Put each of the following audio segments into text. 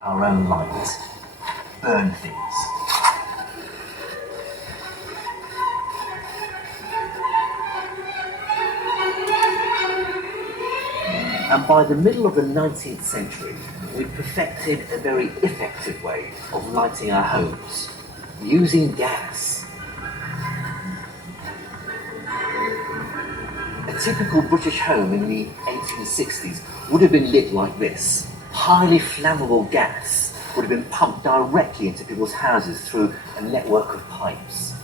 our own light, burn things. And by the middle of the 19th century, we perfected a very effective way of lighting our homes, using gas. A typical British home in the 1860s would have been lit like this. Highly flammable gas would have been pumped directly into people's houses through a network of pipes.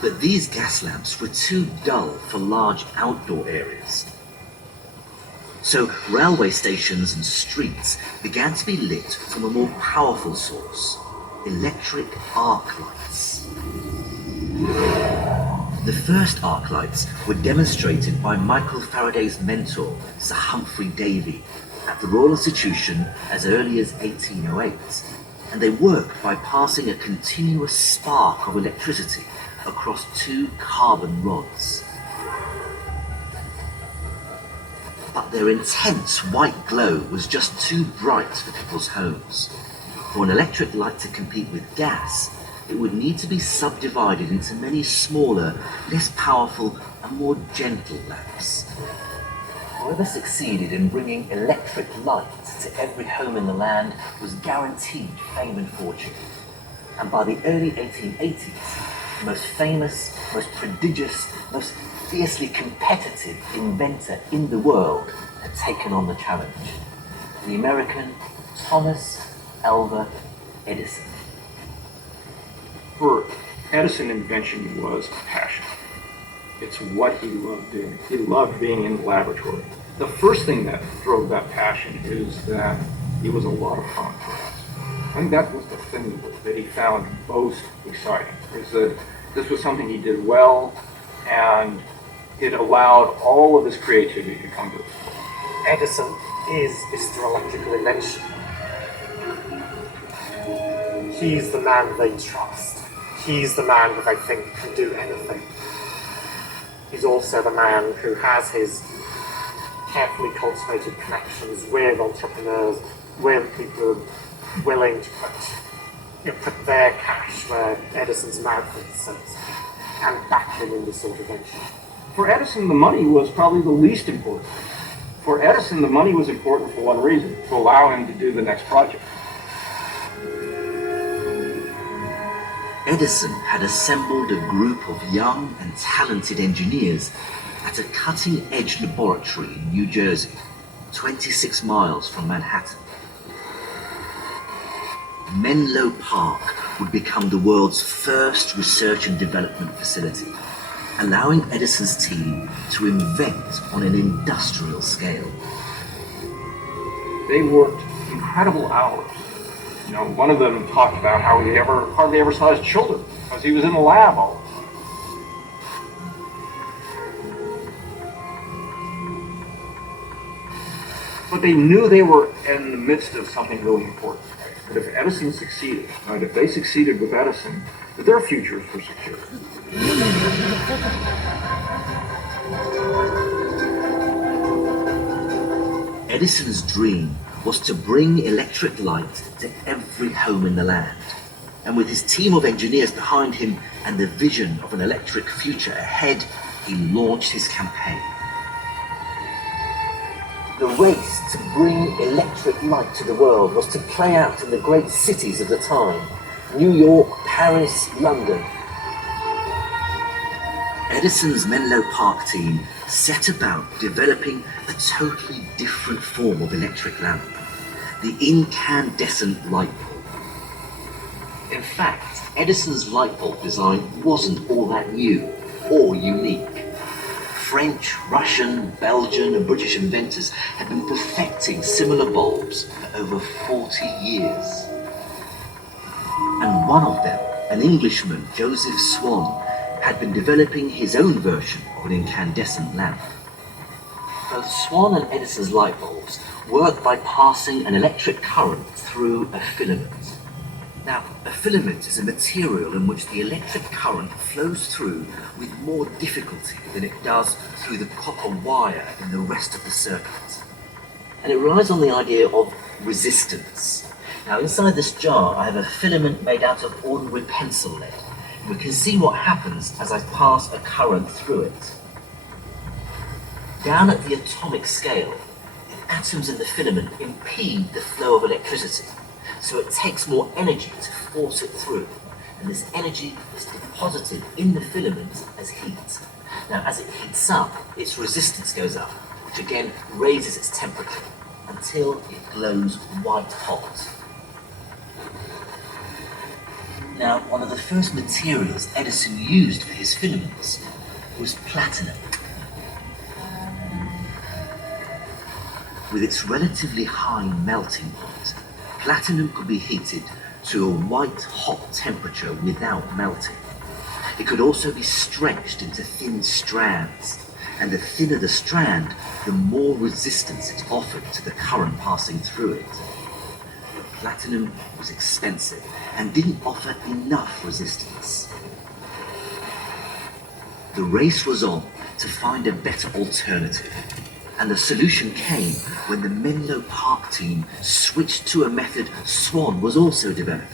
But these gas lamps were too dull for large outdoor areas. So railway stations and streets began to be lit from a more powerful source, electric arc lights. The first arc lights were demonstrated by Michael Faraday's mentor, Sir Humphrey Davy, at the Royal Institution as early as 1808, and they work by passing a continuous spark of electricity across two carbon rods. But their intense white glow was just too bright for people's homes. For an electric light to compete with gas, it would need to be subdivided into many smaller, less powerful and more gentle lamps. Whoever succeeded in bringing electric light to every home in the land was guaranteed fame and fortune. And by the early 1880s, the most famous, most prodigious, most fiercely competitive inventor in the world had taken on the challenge. The American Thomas Alva Edison. For Edison, invention was a passion. It's what he loved doing. He loved being in the laboratory. The first thing that drove that passion is that he was a lot of fun for us. I think that was the thing that he found most exciting, is that this was something he did well, and it allowed all of his creativity to come to the fore. Edison is Mr. Electrical Invention. He's the man they trust. He's the man who they think can do anything. He's also the man who has his carefully cultivated connections with entrepreneurs, with people willing to put their cash where Edison's mouth is, so to speak, and back him in this sort of venture. For Edison, the money was probably the least important. For Edison, the money was important for one reason: to allow him to do the next project. Edison had assembled a group of young and talented engineers at a cutting-edge laboratory in New Jersey, 26 miles from Manhattan. Menlo Park would become the world's first research and development facility, allowing Edison's team to invent on an industrial scale. They worked incredible hours. You know, one of them talked about how he hardly ever saw his children because he was in the lab all the time. But they knew they were in the midst of something really important. That if Edison succeeded, and if they succeeded with Edison, that their futures were secure. Edison's dream was to bring electric light to every home in the land. And with his team of engineers behind him and the vision of an electric future ahead, he launched his campaign. The race to bring electric light to the world was to play out in the great cities of the time: New York, Paris, London. Edison's Menlo Park team set about developing a totally different form of electric lamp, the incandescent light bulb. In fact, Edison's light bulb design wasn't all that new or unique. French, Russian, Belgian and British inventors had been perfecting similar bulbs for over 40 years. And one of them, an Englishman, Joseph Swan, had been developing his own version of an incandescent lamp. Both Swan and Edison's light bulbs work by passing an electric current through a filament. Now, a filament is a material in which the electric current flows through with more difficulty than it does through the copper wire in the rest of the circuit. and it relies on the idea of resistance. Now, inside this jar, I have a filament made out of ordinary pencil lead. We can see what happens as I pass a current through it. Down at the atomic scale, the atoms in the filament impede the flow of electricity, so it takes more energy to force it through, and this energy is deposited in the filament as heat. Now, as it heats up, its resistance goes up, which again raises its temperature until it glows white hot. Now, one of the first materials Edison used for his filaments was platinum. With its relatively high melting point, platinum could be heated to a white-hot temperature without melting. It could also be stretched into thin strands, and the thinner the strand, the more resistance it offered to the current passing through it. But platinum was expensive and didn't offer enough resistance. The race was on to find a better alternative, and the solution came when the Menlo Park team switched to a method Swan was also developing,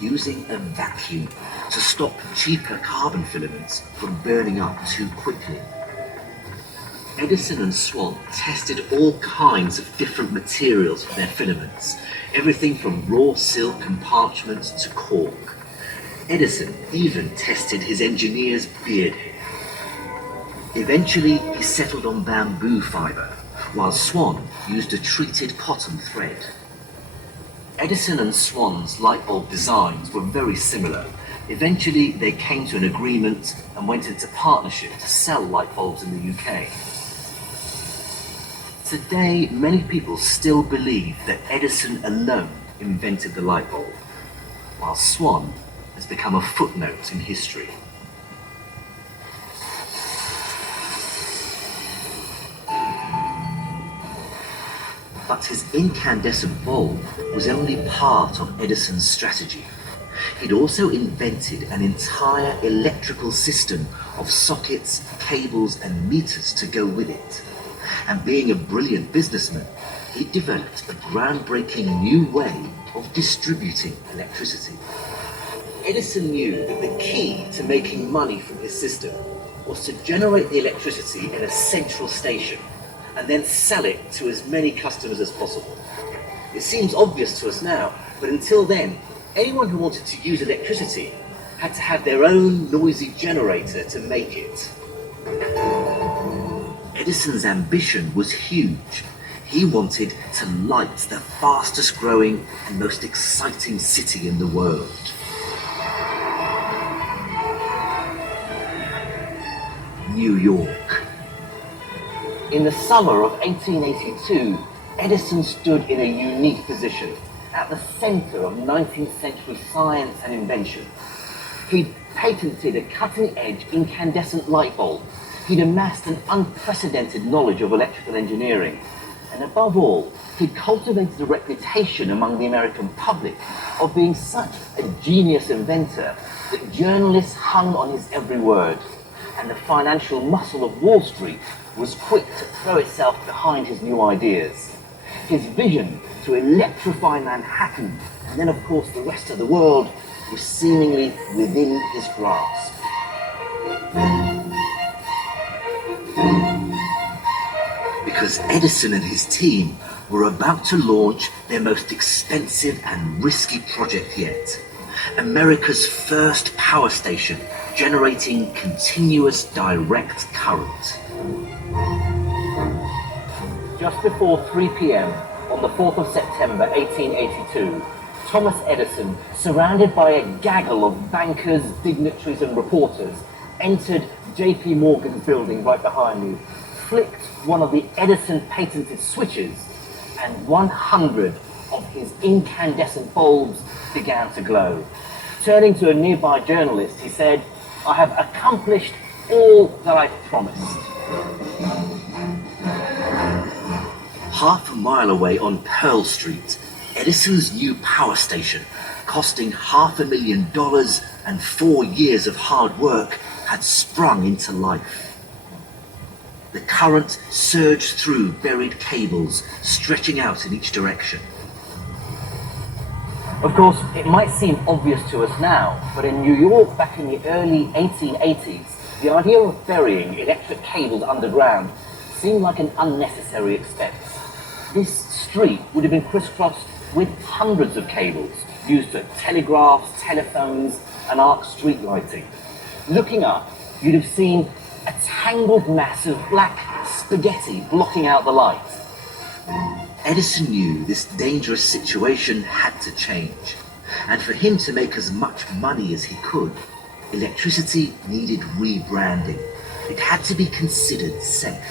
using a vacuum to stop cheaper carbon filaments from burning up too quickly. Edison and Swan tested all kinds of different materials for their filaments, everything from raw silk and parchment to cork. Edison even tested his engineer's beard hair. Eventually, he settled on bamboo fibre, while Swan used a treated cotton thread. Edison and Swan's light bulb designs were very similar. Eventually, they came to an agreement and went into partnership to sell light bulbs in the UK. Today, many people still believe that Edison alone invented the light bulb, while Swan has become a footnote in history. But his incandescent bulb was only part of Edison's strategy. He'd also invented an entire electrical system of sockets, cables, and meters to go with it. And being a brilliant businessman, he developed a groundbreaking new way of distributing electricity. Edison knew that the key to making money from his system was to generate the electricity in a central station and then sell it to as many customers as possible. It seems obvious to us now, but until then, anyone who wanted to use electricity had to have their own noisy generator to make it. Edison's ambition was huge. He wanted to light the fastest growing and most exciting city in the world. New York. In the summer of 1882, Edison stood in a unique position at the center of 19th century science and invention. He'd patented a cutting-edge incandescent light bulb. He'd amassed an unprecedented knowledge of electrical engineering. And above all, he'd cultivated a reputation among the American public of being such a genius inventor that journalists hung on his every word. And the financial muscle of Wall Street was quick to throw itself behind his new ideas. His vision to electrify Manhattan, and then of course the rest of the world, was seemingly within his grasp. Because Edison and his team were about to launch their most expensive and risky project yet, America's first power station generating continuous direct current. Just before 3 p.m. on the 4th of September 1882, Thomas Edison, surrounded by a gaggle of bankers, dignitaries and reporters, entered J.P. Morgan's building right behind me, flicked one of the Edison patented switches, and 100 of his incandescent bulbs began to glow. Turning to a nearby journalist, he said, "I have accomplished all that I promised." Half a mile away on Pearl Street, Edison's new power station, costing $500,000 and 4 years of hard work, had sprung into life. The current surged through buried cables, stretching out in each direction. Of course, it might seem obvious to us now, but in New York back in the early 1880s, the idea of burying electric cables underground seemed like an unnecessary expense. This street would have been crisscrossed with hundreds of cables used for telegraphs, telephones, and arc street lighting. Looking up, you'd have seen a tangled mass of black spaghetti blocking out the light. Edison knew this dangerous situation had to change, and for him to make as much money as he could, electricity needed rebranding. It had to be considered safe.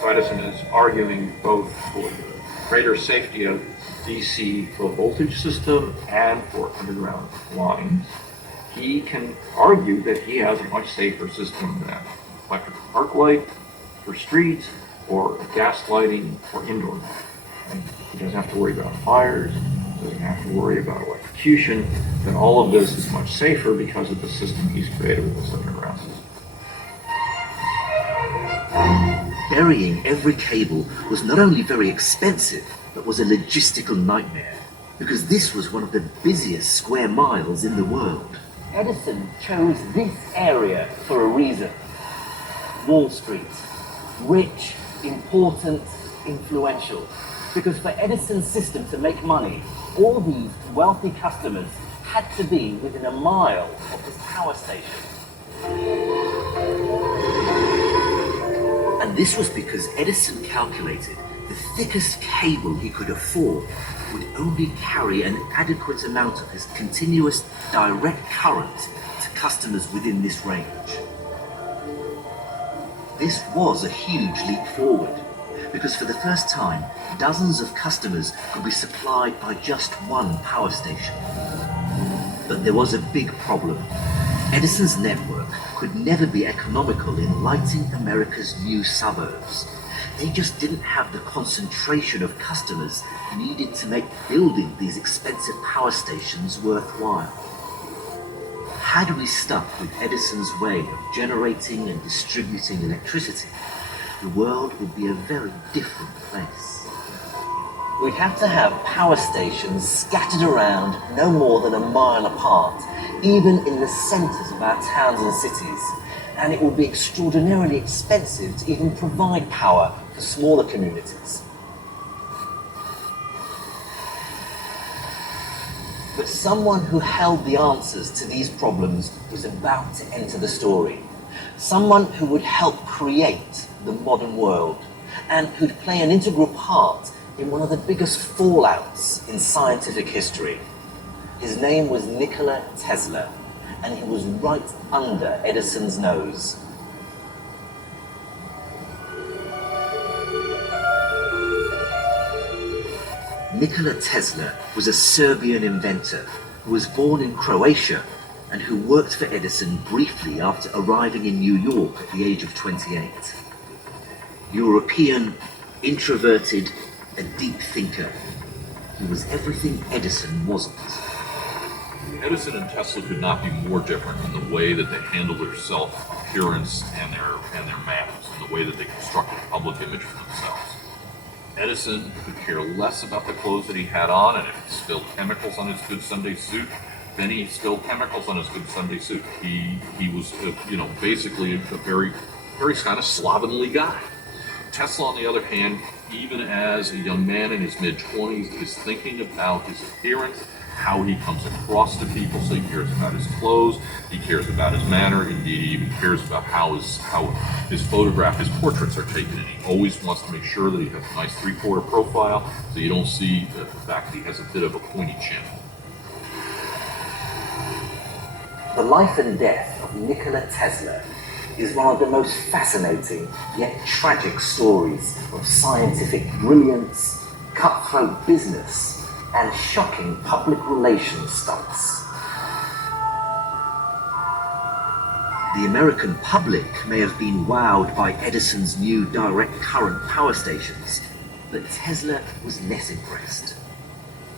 So Edison is arguing both for the greater safety of DC low voltage system and for underground lines. He can argue that he has a much safer system than electric arc light for streets or gas lighting for indoor lighting. And he doesn't have to worry about fires, doesn't have to worry about electrocution, that all of this is much safer because of the system he's created with this underground system. Burying every cable was not only very expensive, but was a logistical nightmare, because this was one of the busiest square miles in the world. Edison chose this area for a reason. Wall Street. Rich, important, influential. Because for Edison's system to make money, all these wealthy customers had to be within a mile of his power station. And this was because Edison calculated the thickest cable he could afford would only carry an adequate amount of his continuous direct current to customers within this range. This was a huge leap forward, because for the first time, dozens of customers could be supplied by just one power station. But there was a big problem. Edison's network could never be economical in lighting America's new suburbs. They just didn't have the concentration of customers needed to make building these expensive power stations worthwhile. Had we stuck with Edison's way of generating and distributing electricity, the world would be a very different place. We'd have to have power stations scattered around no more than a mile apart, even in the centres of our towns and cities. And it would be extraordinarily expensive to even provide power for smaller communities. But someone who held the answers to these problems was about to enter the story. Someone who would help create the modern world and who'd play an integral part in one of the biggest fallouts in scientific history. His name was Nikola Tesla, and he was right under Edison's nose. Nikola Tesla was a Serbian inventor who was born in Croatia and who worked for Edison briefly after arriving in New York at the age of 28. European, introverted, a deep thinker. He was everything Edison wasn't. Edison and Tesla could not be more different in the way that they handled their self-appearance and their manners, and the way that they constructed a public image for themselves. Edison could care less about the clothes that he had on, and if he spilled chemicals on his good Sunday suit, then he spilled chemicals on his good Sunday suit. He was, basically a very, very kind of slovenly guy. Tesla, on the other hand, even as a young man in his mid-20s, is thinking about his appearance, how he comes across to people. So he cares about his clothes, he cares about his manner, indeed he even cares about how his portraits are taken. And he always wants to make sure that he has a nice three-quarter profile, so you don't see the fact that he has a bit of a pointy chin. The life and death of Nikola Tesla is one of the most fascinating yet tragic stories of scientific brilliance, cutthroat business, and shocking public relations stunts. The American public may have been wowed by Edison's new direct current power stations, but Tesla was less impressed.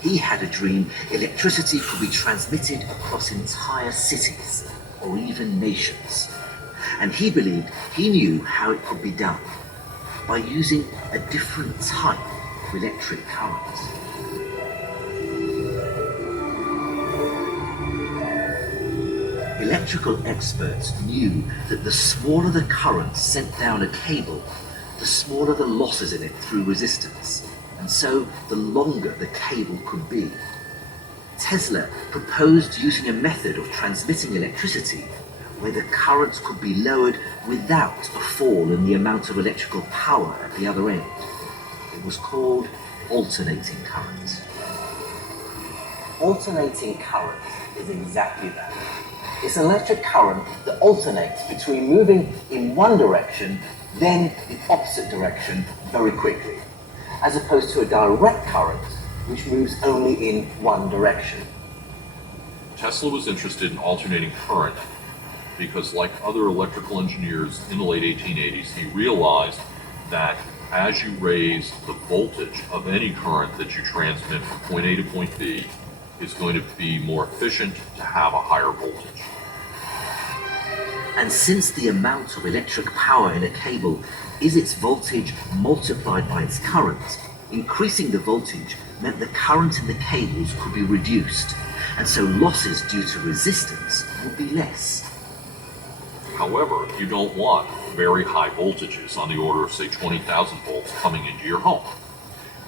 He had a dream electricity could be transmitted across entire cities, or even nations. and he believed he knew how it could be done by using a different type of electric current. Electrical experts knew that the smaller the current sent down a cable, the smaller the losses in it through resistance, and so the longer the cable could be. Tesla proposed using a method of transmitting electricity where the current could be lowered without a fall in the amount of electrical power at the other end. It was called alternating current. Alternating current is exactly that. It's an electric current that alternates between moving in one direction, then the opposite direction very quickly, as opposed to a direct current which moves only in one direction. Tesla was interested in alternating current because, like other electrical engineers in the late 1880s, he realized that as you raise the voltage of any current that you transmit from point A to point B, it's going to be more efficient to have a higher voltage. And since the amount of electric power in a cable is its voltage multiplied by its current, increasing the voltage meant the current in the cables could be reduced, and so losses due to resistance would be less. However, you don't want very high voltages on the order of, say, 20,000 volts coming into your home.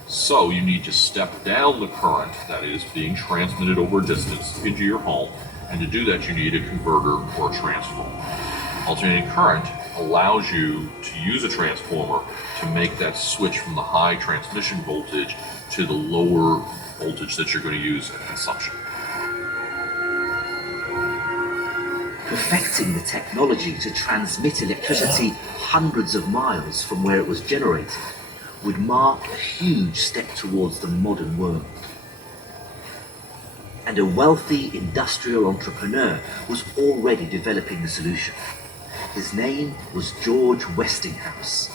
So you need to step down the current that is being transmitted over a distance into your home, and to do that you need a converter or a transformer. Alternating current allows you to use a transformer to make that switch from the high transmission voltage to the lower voltage that you're going to use at consumption. Perfecting the technology to transmit electricity hundreds of miles from where it was generated would mark a huge step towards the modern world. And a wealthy industrial entrepreneur was already developing the solution. His name was George Westinghouse.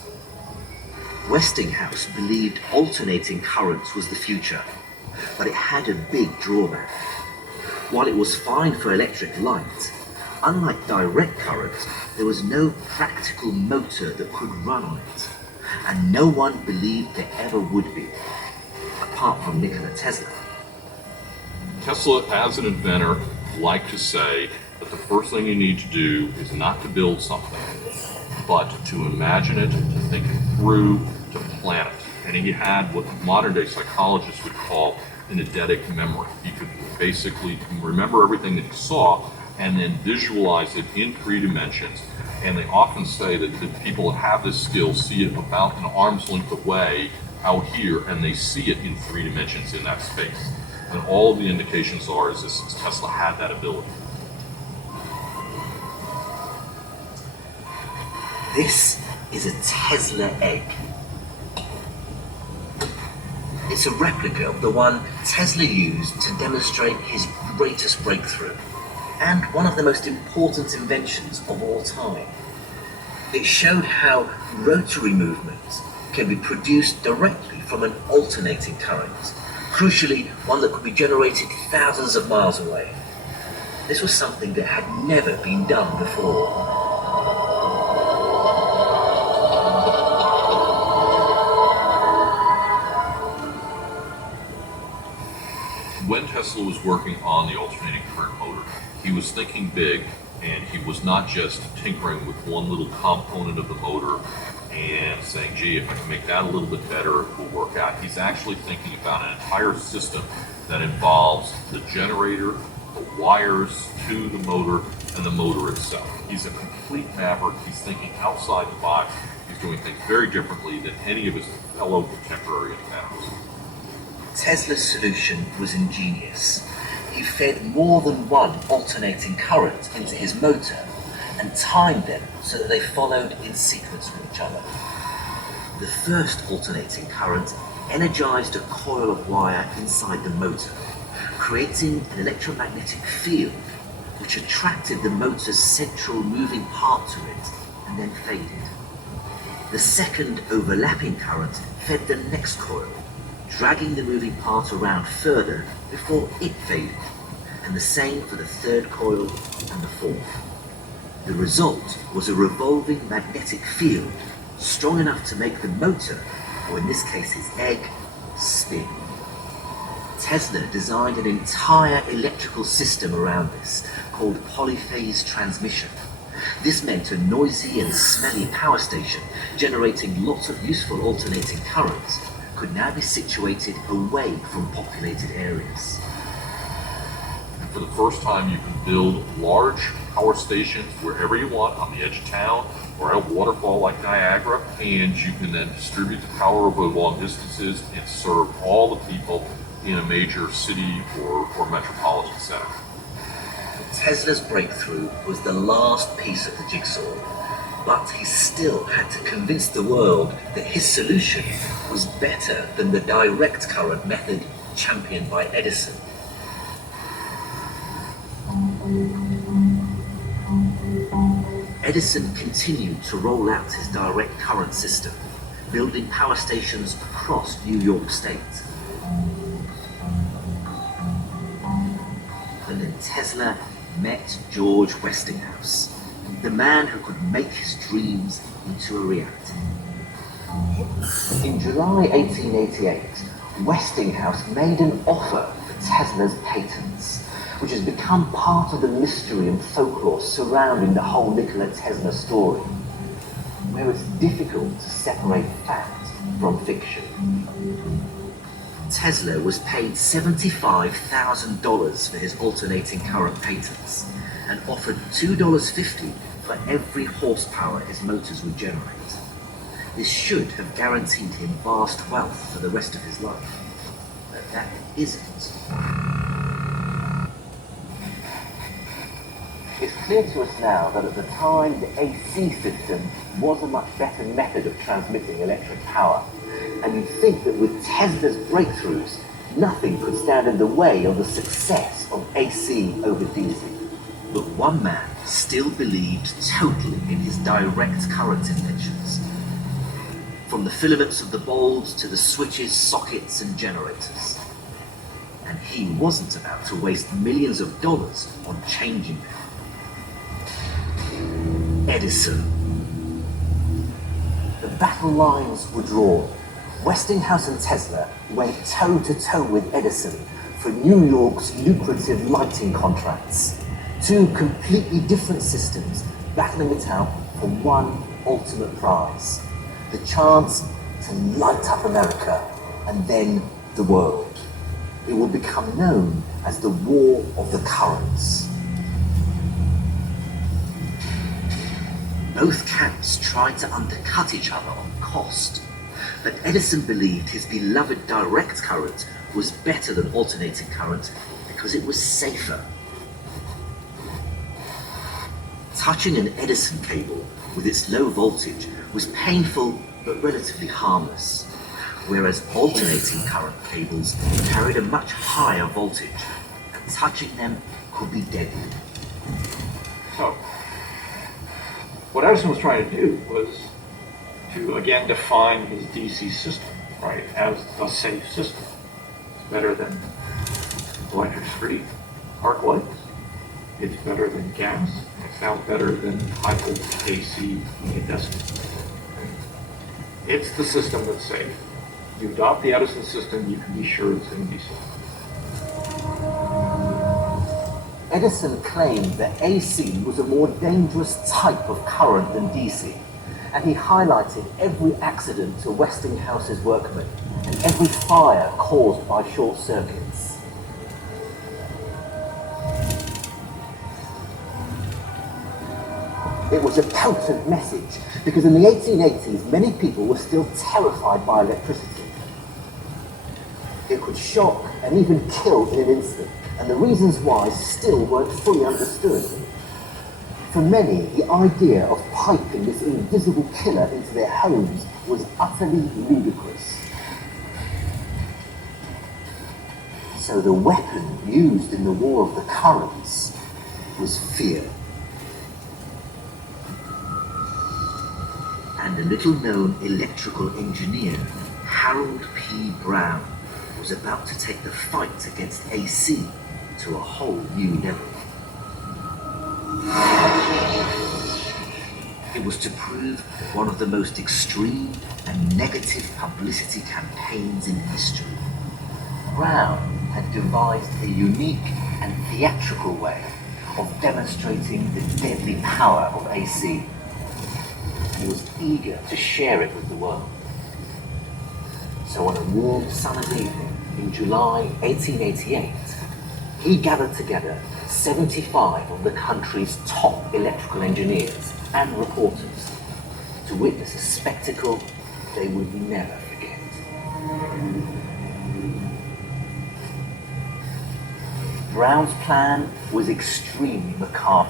Westinghouse believed alternating currents was the future, but it had a big drawback. While it was fine for electric light, unlike direct current, there was no practical motor that could run on it, and no one believed there ever would be, apart from Nikola Tesla. Tesla, as an inventor, liked to say that the first thing you need to do is not to build something, but to imagine it, to think it through, to plan it. And he had what modern-day psychologists would call an eidetic memory. He could basically remember everything that he saw and then visualize it in 3 dimensions. And they often say that people that have this skill see it about an arm's length away out here, and they see it in 3 dimensions in that space. And all of the indications are is Tesla had that ability. This is a Tesla egg. It's a replica of the one Tesla used to demonstrate his greatest breakthrough, and one of the most important inventions of all time. It showed how rotary movement can be produced directly from an alternating current, crucially one that could be generated thousands of miles away. This was something that had never been done before. When Tesla was working on the alternating current motor, he was thinking big, and he was not just tinkering with one little component of the motor and saying, gee, if I can make that a little bit better, it will work out. He's actually thinking about an entire system that involves the generator, the wires to the motor, and the motor itself. He's a complete maverick. He's thinking outside the box. He's doing things very differently than any of his fellow contemporary inventors. Tesla's solution was ingenious. He fed more than one alternating current into his motor and timed them so that they followed in sequence with each other. The first alternating current energized a coil of wire inside the motor, creating an electromagnetic field which attracted the motor's central moving part to it and then faded. The second overlapping current fed the next coil, dragging the moving part around further before it faded, and the same for the third coil and the fourth. The result was a revolving magnetic field strong enough to make the motor, or in this case his egg, spin. Tesla designed an entire electrical system around this called polyphase transmission. This meant a noisy and smelly power station generating lots of useful alternating current could now be situated away from populated areas. And for the first time, you can build large power stations wherever you want, on the edge of town or at a waterfall like Niagara, and you can then distribute the power over long distances and serve all the people in a major city or metropolitan center. Tesla's breakthrough was the last piece of the jigsaw, but he still had to convince the world that his solution was better than the direct current method championed by Edison. Edison continued to roll out his direct current system, building power stations across New York State. And then Tesla met George Westinghouse, the man who could make his dreams into a reality. In July 1888, Westinghouse made an offer for Tesla's patents, which has become part of the mystery and folklore surrounding the whole Nikola Tesla story, where it's difficult to separate fact from fiction. Tesla was paid $75,000 for his alternating current patents and offered $2.50 for every horsepower his motors would generate. This should have guaranteed him vast wealth for the rest of his life, but that isn't. It's clear to us now that at the time the AC system was a much better method of transmitting electric power, and you'd think that with Tesla's breakthroughs, nothing could stand in the way of the success of AC over DC. But one man still believed totally in his direct current inventions. From the filaments of the bulbs to the switches, sockets, and generators. And he wasn't about to waste millions of dollars on changing them. Edison. The battle lines were drawn. Westinghouse and Tesla went toe-to-toe with Edison for New York's lucrative lighting contracts. Two completely different systems battling it out for one ultimate prize. The chance to light up America and then the world. It will become known as the War of the Currents. Both camps tried to undercut each other on cost, but Edison believed his beloved direct current was better than alternating current because it was safer. Touching an Edison cable with its low voltage was painful but relatively harmless, whereas alternating current cables carried a much higher voltage, and touching them could be deadly. So, what Edison was trying to do was to, again, define his DC system, right, as a safe system. It's better than electric street arc lights. It's better than gas. It sounds better than high voltage AC incandescent. It's the system that's safe. You adopt the Edison system, you can be sure it's going to be safe. Edison claimed that AC was a more dangerous type of current than DC, and he highlighted every accident to Westinghouse's workmen and every fire caused by short circuits. It was a potent message because in the 1880s many people were still terrified by electricity. It could shock and even kill in an instant, and the reasons why still weren't fully understood. For many, the idea of piping this invisible killer into their homes was utterly ludicrous. So the weapon used in the War of the Currents was fear. And a little-known electrical engineer, Harold P. Brown, was about to take the fight against AC to a whole new level. It was to prove one of the most extreme and negative publicity campaigns in history. Brown had devised a unique and theatrical way of demonstrating the deadly power of AC. He was eager to share it with the world. So on a warm summer's evening in July 1888, he gathered together 75 of the country's top electrical engineers and reporters to witness a spectacle they would never forget. Brown's plan was extremely macabre.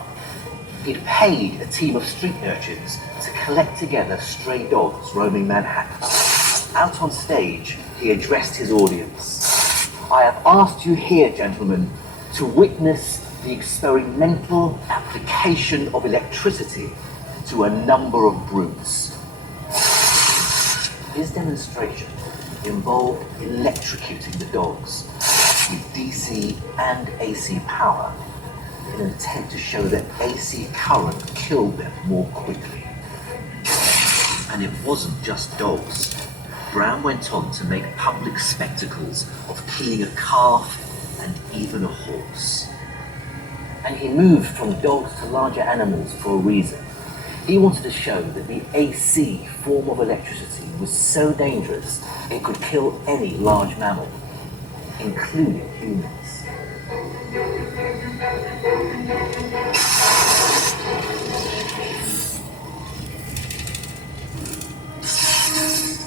He'd paid a team of street urchins to collect together stray dogs roaming Manhattan. Out on stage, he addressed his audience. I have asked you here, gentlemen, to witness the experimental application of electricity to a number of brutes. His demonstration involved electrocuting the dogs with DC and AC power in an attempt to show that AC current killed them more quickly. And it wasn't just dogs. Brown went on to make public spectacles of killing a calf and even a horse. And he moved from dogs to larger animals for a reason. He wanted to show that the AC form of electricity was so dangerous it could kill any large mammal, including humans.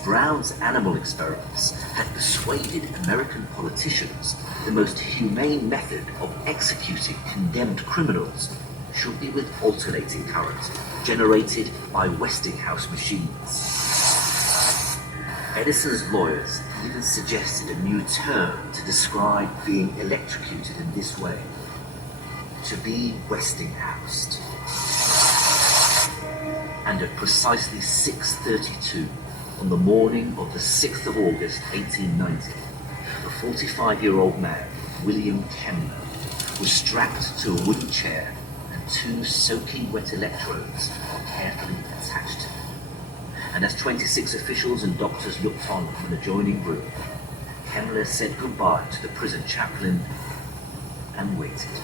Brown's animal experiments had persuaded American politicians the most humane method of executing condemned criminals should be with alternating current generated by Westinghouse machines. Edison's lawyers even suggested a new term to describe being electrocuted in this way: to be Westinghoused. And at precisely 6:32 on the morning of the 6th of August 1890, a 45-year-old man, William Kemner, was strapped to a wooden chair and two soaking wet electrodes were carefully attached to him. And as 26 officials and doctors looked on from an adjoining room, Kemner said goodbye to the prison chaplain and waited.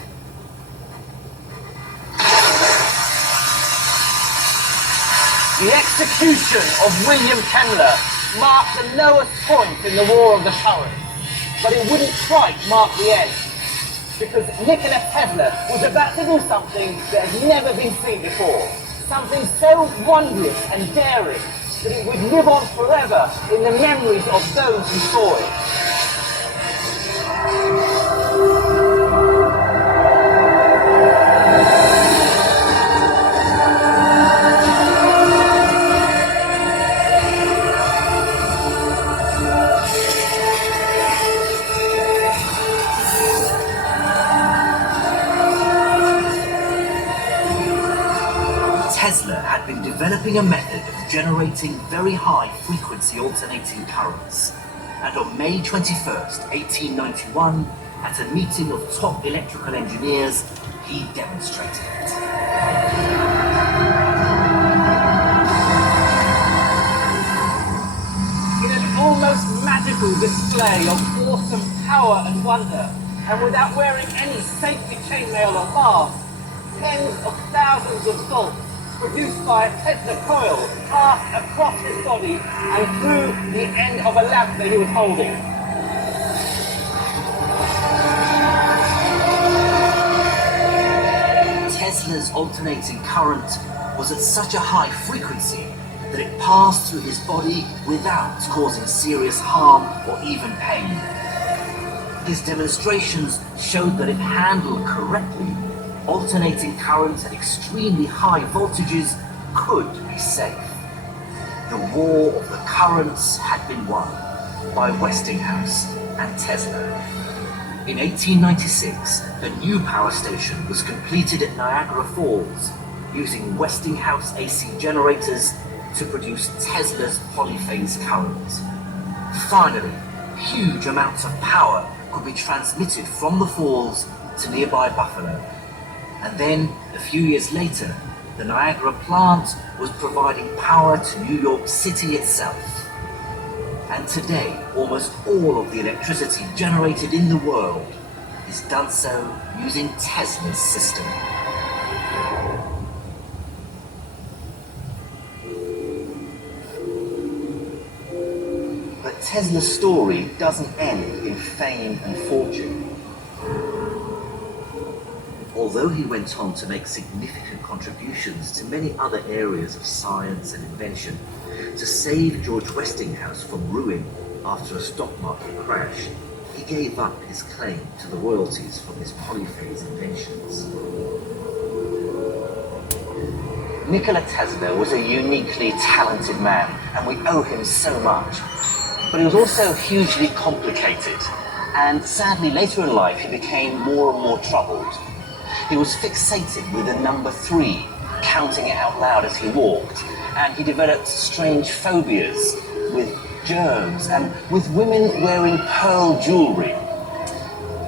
The execution of William Kemner marked the lowest point in the War of the Currents, but it wouldn't quite mark the end, because Nikola Tesla was about to do something that had never been seen before, something so wondrous and daring that it would live on forever in the memories of those who saw it. Tesla had been developing a method of generating very high frequency alternating currents, and on May 21st, 1891, at a meeting of top electrical engineers, he demonstrated it. In an almost magical display of awesome power and wonder, and without wearing any safety chainmail or mask, tens of thousands of volts produced by a Tesla coil passed across his body and through the end of a lamp that he was holding. Tesla's alternating current was at such a high frequency that it passed through his body without causing serious harm or even pain. His demonstrations showed that if handled correctly, alternating currents at extremely high voltages could be safe. The war of the currents had been won by Westinghouse and Tesla. In 1896, a new power station was completed at Niagara Falls, using Westinghouse AC generators to produce Tesla's polyphase current. Finally, huge amounts of power could be transmitted from the falls to nearby Buffalo. And then, a few years later, The Niagara plant was providing power to New York City itself. And today, almost all of the electricity generated in the world is done so using Tesla's system. But Tesla's story doesn't end in fame and fortune. Although he went on to make significant contributions to many other areas of science and invention, to save George Westinghouse from ruin after a stock market crash, he gave up his claim to the royalties from his polyphase inventions. Nikola Tesla was a uniquely talented man, and we owe him so much. But he was also hugely complicated, and sadly later in life he became more and more troubled. He was fixated with the number 3, counting it out loud as he walked, and he developed strange phobias with germs and with women wearing pearl jewelry.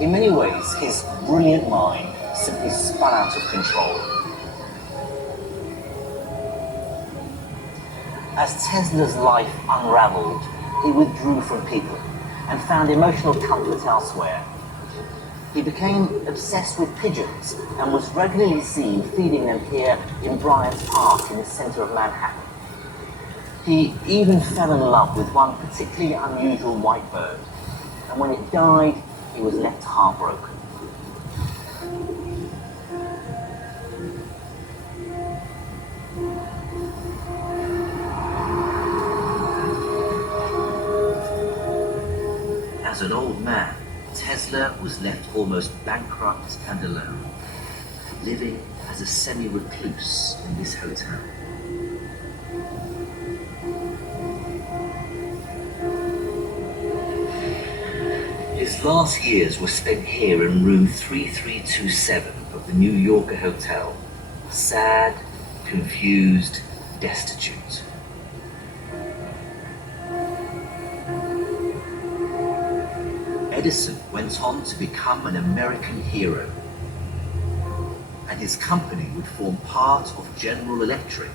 In many ways, his brilliant mind simply spun out of control. As Tesla's life unraveled, he withdrew from people and found emotional comfort elsewhere. He became obsessed with pigeons and was regularly seen feeding them here in Bryant's Park in the center of Manhattan. He even fell in love with one particularly unusual white bird, and when it died, he was left heartbroken. As an old man, Tesla was left almost bankrupt and alone, living as a semi-recluse in this hotel. His last years were spent here in room 3327 of the New Yorker Hotel, sad, confused, destitute. Edison went on to become an American hero, and his company would form part of General Electric